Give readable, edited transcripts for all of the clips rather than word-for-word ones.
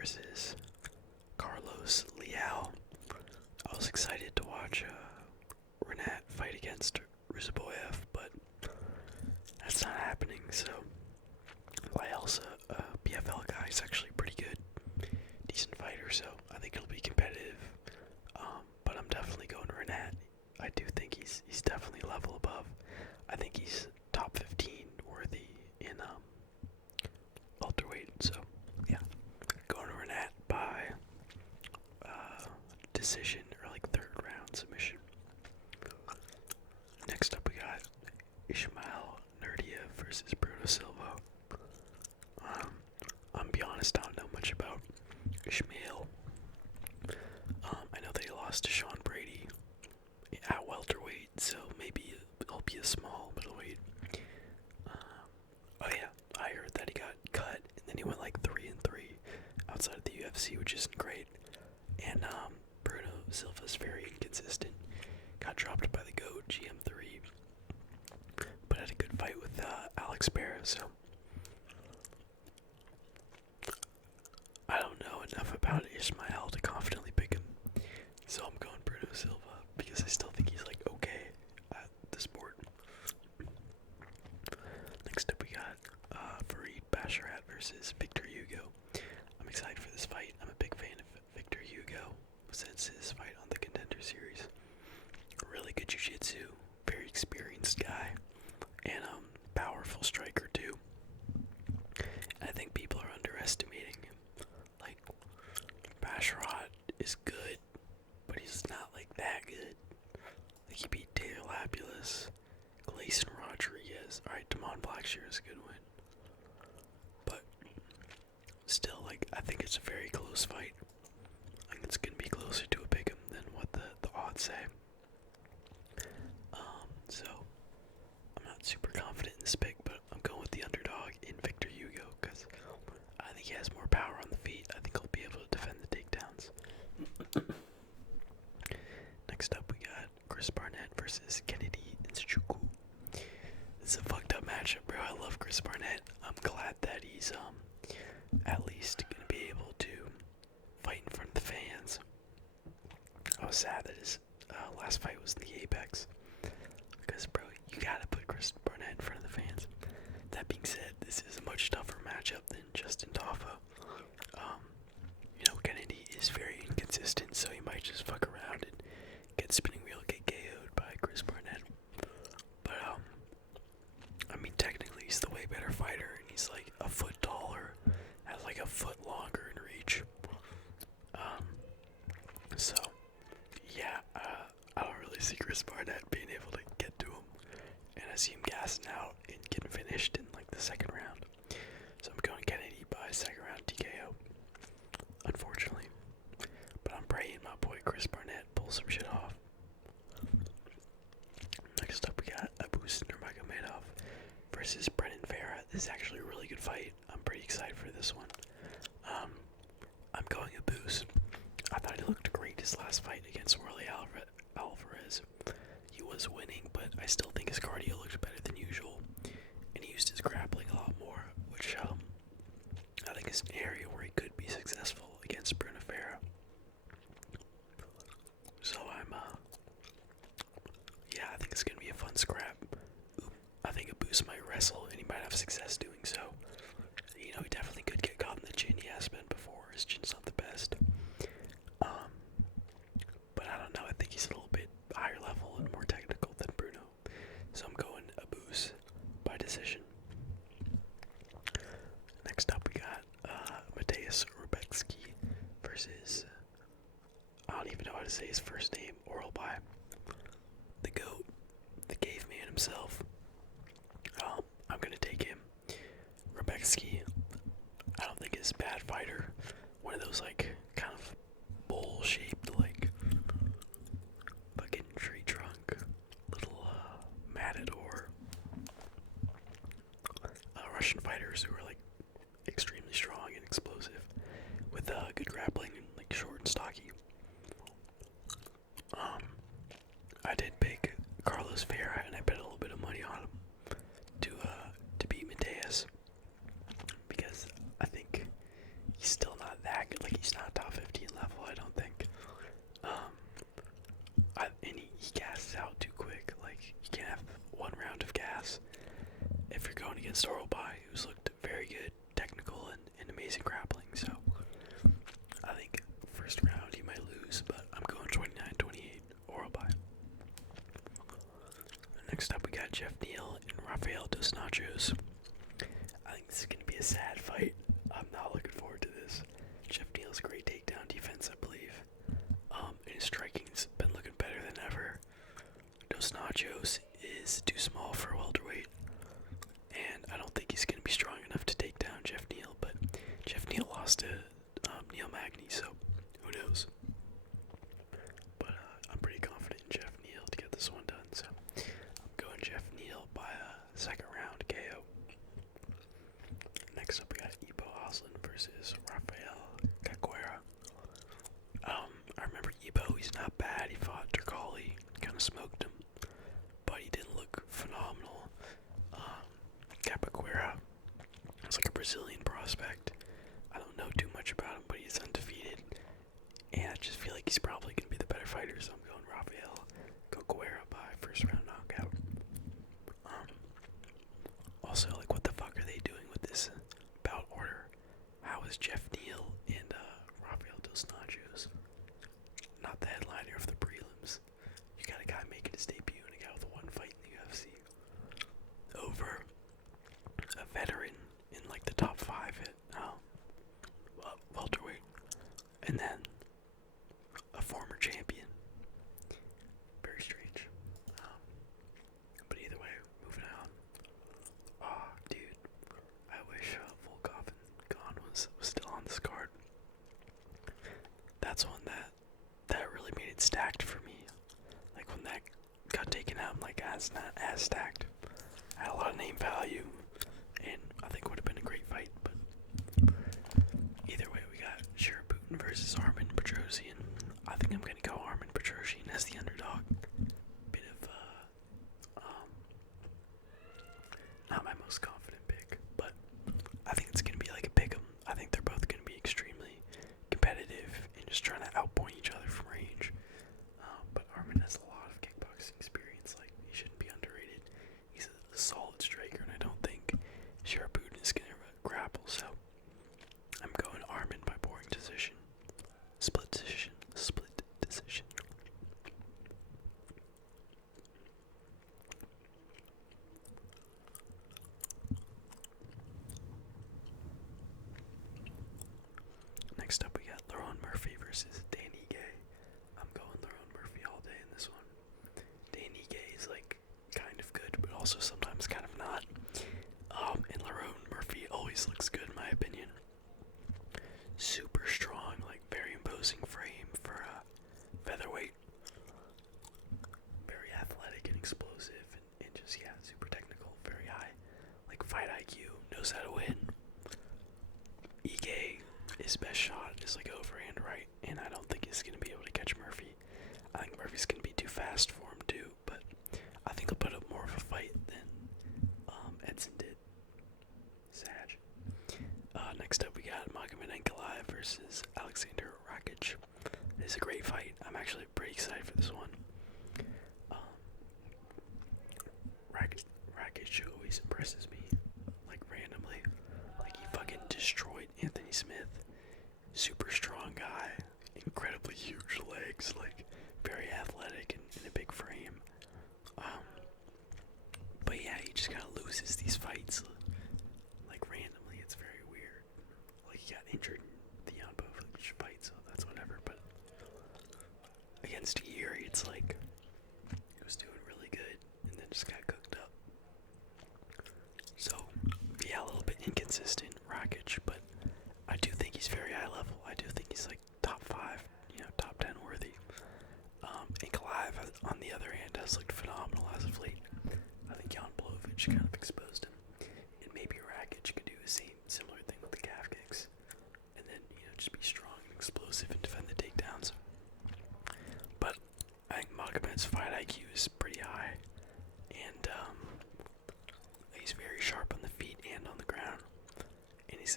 versus Carlos Leal. I was excited to watch Renat fight against Ruzaboyev, but that's not happening, so Leal's a PFL guy. He's actually pretty good, decent fighter, so I think it'll be competitive. But I'm definitely going Renat. I do think he's definitely a level above. I think he's top 15 worthy in welterweight, so yeah. Going Renat by decision or like third round submission. Next up we got Ishmael Nurdia versus Bruno Silva. I'm be honest, I don't know much about Ishmael. I know they lost to Sean Brady at welterweight, so maybe it'll be a small middleweight. Oh yeah, I heard that he got cut and then he went like 3-3 outside of the UFC, which isn't great. And Bruno Silva's very inconsistent. Got dropped by the GOAT GM3, but had a good fight with Alex Barra, so I don't know enough about Ishmael to confidently pick him. So I'm going Bruno Silva because I still think he's like okay at the sport. Next up we got Farid Basharat versus Victor Hugo. I'm excited for this fight. I'm a big fan of Victor Hugo since his fight on the Contender Series. Really good jiu-jitsu, very experienced guy, and powerful striker too. And I think people are underestimating him. Like, Basharat is good, but he's not like that good. Like, he beat Taylor Lapulus, Gleison Rodriguez. Alright, Damon Blackshear is a good win. But still, like, I think it's a very close fight. I think it's gonna be closer to a pick'em than what the odds say. So I'm not super confident in this pick, but I'm going with the underdog in Victor Hugo because I think he has more power on the feet. I think he'll be able to defend the takedowns. Next up, we got Chris Barnett versus Kennedy Nzechukwu. This is a fucked up matchup, bro. I love Chris Barnett. I'm glad that he's at least gonna be able to fight in front of the fans. I was sad that his last fight was in the Apex. Because, bro, you gotta put Chris Barnett in front of the fans. That being said, this is a much tougher matchup than Justin Taffa. Kennedy is very inconsistent, so he might just fuck around and get spinning wheel, get KO'd by Chris Barnett. But, I mean, technically he's the way better fighter, and he's like a foot taller, has like a foot longer in reach. So, yeah, I don't really see Chris Barnett being able to get to him, and I see him gassing out and getting finished in like the second round. So I'm going Kennedy by second round TKO, unfortunately. But I'm praying my boy Chris Barnett pulls some shit off. Next up we got Abus Nurmagomedov versus Brendan Farah. This is actually a really good fight. I'm pretty excited for this one. I'm going Abus. I thought he looked great his last fight against Worley Alvarez. He was winning, but I still think his cardio looked better than usual, and he used his grappling a lot more, which I think is an area where he could be successful against Bruno Farah. So I think it's gonna be a fun scrap. I think Abus might wrestle, and he might have success doing so. He definitely could get caught in the chin. He has been before. His chin's not the best. But I don't know. I think he's a little bit higher level and more technical than Bruno. So I'm going Abus by decision. Next up, we got Mateusz Rebecki versus, I don't even know how to say his first name, Oral by the GOAT, the caveman himself. I'm going to take him. Rebecki, I don't think is a bad fighter. One of those, like, kind of bowl-shaped, like, fucking tree trunk, little, matador, Russian fighters who are, like, extremely strong and explosive, with, good grappling and, like, short and stocky. I did pick Carlos Farah, and I bet a little bit of money on him to beat Mateusz, because I think he's still not that good he's not top 15 level, I don't think. And he gasses out too quick. Like, you can't have one round of gas if you're going against Holloway, who's looked very good, technical, and amazing grappling. So, I think first round he might lose, but I'm going 29-28 Holloway. Next up, we got Jeff Neal and Rafael Dos Nachos. I think this is going to be a sad fight. I'm not looking forward to this. Jeff Neal's a great takedown defense, I believe. And his striking's been looking better than ever. Dos Nachos is too small for a welterweight, and I don't think he's going to be strong enough to take down Jeff Neal, but Jeff Neal lost to Neil Magny, so who knows. But I'm pretty confident in Jeff Neal to get this one done, so I'm going Jeff Neal by a second round KO. Next up, we got Ibo Oslin versus Rafael Caquera. I remember Ibo, he's not bad. He fought Turcali, kind of smoked him, but he didn't look phenomenal. Capoeira is like a Brazilian prospect. I don't know too much about him, but he's undefeated, and I just feel like he's probably going to be the better fighter, so I'm going Rafael Caquera by first round knockout. Also, like, what the fuck are they doing with this bout order? How is Jeff Neal and Rafael Dos Nachos not the headliner of the prelims? You got a guy making his debut and a guy with one fight in the UFC over a veteran in like the top 5 at welterweight, and then a former champion. Very strange. But either way, moving on. Oh, dude, I wish Volkov and Gane was still on this card. That's one that really made it stacked for me. Like, when that got taken out, I'm like, it's not as stacked. I had a lot of name value, and I think it would have been a great fight, but either way, we got Putin versus Armin Petrosyan. I think I'm gonna go Armin Petrosyan as the underdog. Bit of not my most confident pick, but I think it's gonna be like a pick'em. I think they're both gonna be extremely competitive and just trying to outpoint each other from range. But Armin has a lot of kickboxing experience. Like, he shouldn't be underrated. He's a solid striker, and I don't think Putin is gonna grapple. So I'm going Armin by boring decision. Split decision. Next up, we got Lerone Murphy versus Dan Ige. I'm going Lerone Murphy all day in this one. Dan Ige is like kind of good, but also sometimes kind of not. And Lerone Murphy always looks good in my opinion. Super strong, like very imposing frame for a featherweight. Very athletic and explosive, and just, yeah, super technical, very high. Like, fight IQ, knows how to win. Ige, his best shot is like overhand right, and I don't think he's going to be able to catch Murphy. I think Murphy's going to be too fast for him too, but I think he'll put up more of a fight than Edson did. Sag. Next up, we got Magomed Ankalaev versus Alexander Rakic. This is a great fight. I'm actually pretty excited for this one. Rakic always impresses me, like, randomly. Like, he fucking destroyed Anthony Smith. Super strong guy, incredibly huge legs, like, very athletic and a big frame. But yeah, he just kind of loses these fights, like, randomly. It's very weird. Like, he got injured in the Jan Bovic fight, so that's whatever. But against Yuri, it's like he was doing really good and then just got cooked up. So yeah, a little bit inconsistent, Rakic, but I do think he's very high level. I do think he's like top 5, top 10 worthy. Ankalaev, on the other hand, has looked phenomenal as of late. I think Jan Blachowicz kind of exposed him, and maybe Rakic could do the similar thing with the calf kicks, and then just be strong and explosive and defend the takedowns. But I think Magomed's fight IQ is pretty high, and he's very sharp on the feet and on the ground, and he's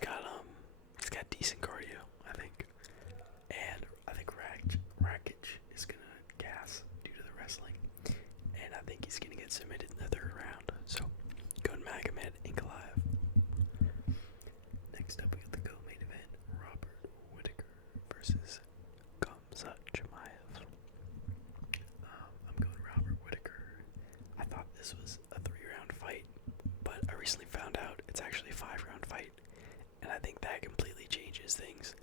got decent cardio. I get submitted in the third round. So, going Magomed Ankalaev. Next up, we got the co-main event: Robert Whitaker versus Khamzat Chimaev. I'm going Robert Whitaker. I thought this was a 3-round fight, but I recently found out it's actually a 5-round fight, and I think that completely changes things.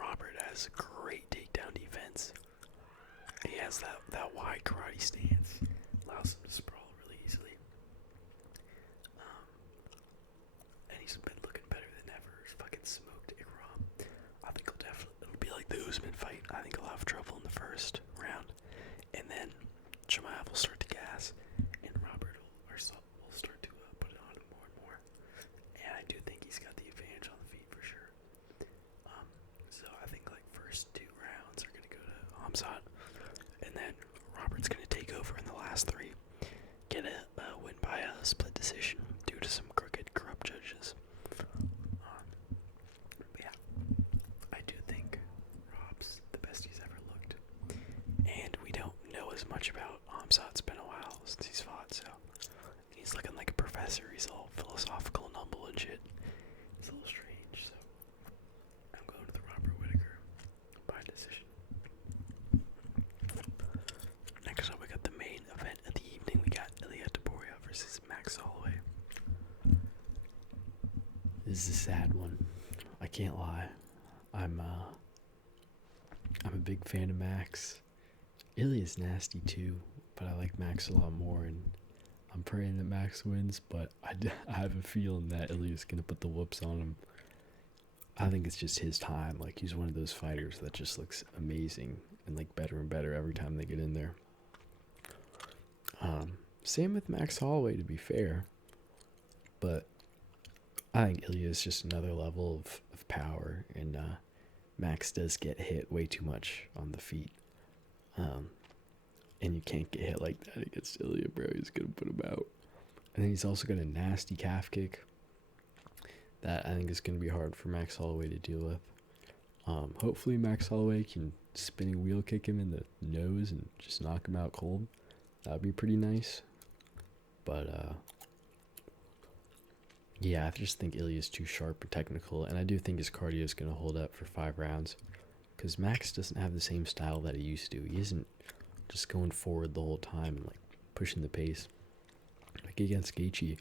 Robert has great takedown defense. He has that wide karate stance, allows him to sprawl really easily. And he's been looking better than ever. He's fucking smoked Ikram. I think it'll be like the Usman fight. I think he'll have trouble in the first round, and then Chimaev will start to gas, and Robert will start to put it on him more and more. And I do think he's got the advantage on the feet for sure. So I think like first 2 rounds are gonna go to Khamzat, and then Robert's gonna take over in the last 3, get a win by a split decision due to some crooked, corrupt judges. Yeah, I do think Rob's the best he's ever looked, and we don't know as much about Khamzat. It's been a while since he's fought, so he's looking like a professor. He's all philosophical and humble and shit. It's a little strange, so I'm going to the Robert Whitaker by decision. Next up, we got the main event of the evening. We got Ilia versus Max Holloway. This is a sad one. I can't lie. I'm a big fan of Max. Ilia's nasty too, but I like Max a lot more, and I'm praying that Max wins, but I have a feeling that Ilia's gonna put the whoops on him. I think it's just his time. Like, he's one of those fighters that just looks amazing and like better and better every time they get in there. Same with Max Holloway, to be fair, but I think Ilia is just another level of power, and Max does get hit way too much on the feet. And you can't get hit like that against Ilia, bro. He's gonna put him out. And then he's also got a nasty calf kick that I think is gonna be hard for Max Holloway to deal with. Hopefully Max Holloway can spinning wheel kick him in the nose and just knock him out cold. That would be pretty nice. But yeah, I just think Ilia's too sharp and technical, and I do think his cardio is gonna hold up for 5 rounds. Because Max doesn't have the same style that he used to. He isn't just going forward the whole time and like pushing the pace. Like against Gaethje,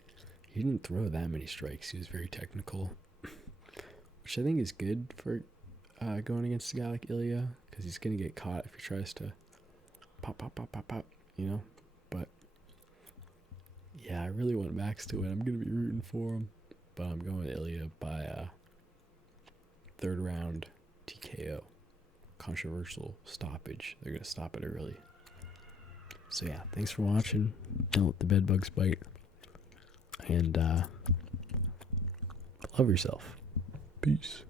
he didn't throw that many strikes. He was very technical, which I think is good for going against a guy like Ilia, because he's gonna get caught if he tries to pop, you know. But yeah, I really want Max to win. I'm gonna be rooting for him, but I'm going Ilia by 3rd round TKO. Controversial stoppage. They're gonna stop it early. So yeah, thanks for watching. Don't let the bed bugs bite, and love yourself. Peace.